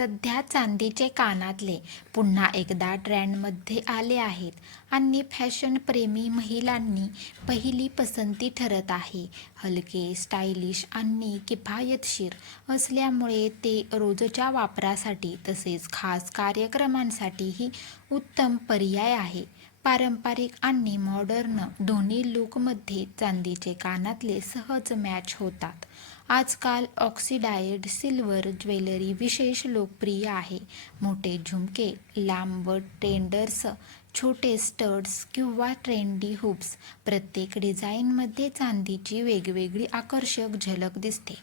सध्या चांदीचे कानातले पुन्हा एकदा ट्रेंडमध्ये आले आहेत आणि फॅशनप्रेमी महिलांनी पहिली पसंती ठरत आहे. हलके, स्टायलिश आणि किफायतशीर असल्यामुळे ते रोजच्या वापरासाठी तसेच खास कार्यक्रमांसाठीही उत्तम पर्याय आहे. पारंपरिक आणि मॉडर्न दोन्ही लूकमध्ये चांदीचे कानातले सहज मॅच होतात. आजकाल ऑक्सिडाइज्ड सिल्वर ज्वेलरी विशेष लोकप्रिय आहे. मोठे झुमके, लांब टेंडर्स, छोटे स्टड्स किंवा ट्रेंडी हुप्स, प्रत्येक डिझाईनमध्ये चांदीची वेगवेगळी आकर्षक झलक दिसते.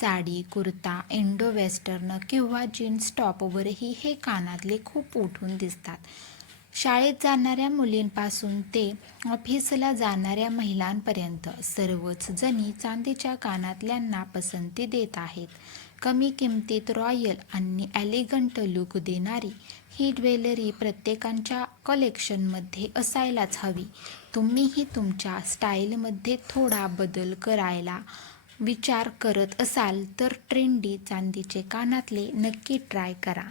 साडी, कुर्ता, इंडो वेस्टर्न किंवा जीन्स टॉपवरही हे कानातले खूप उठून दिसतात. शाळेत जाणाऱ्या मुलींपासून ते ऑफिसला जाणाऱ्या महिलांपर्यंत सर्वच जणी चांदीच्या कानातल्यांना पसंती देत आहेत. कमी किमतीत रॉयल आणि एलिगंट लूक देणारी ही ज्वेलरी प्रत्येकाच्या कलेक्शनमध्ये असायलाच हवी. तुम्हीही तुमच्या स्टाईलमध्ये थोडा बदल करायला विचार करत असाल तर ट्रेंडी चांदीचे कानातले नक्की ट्राय करा.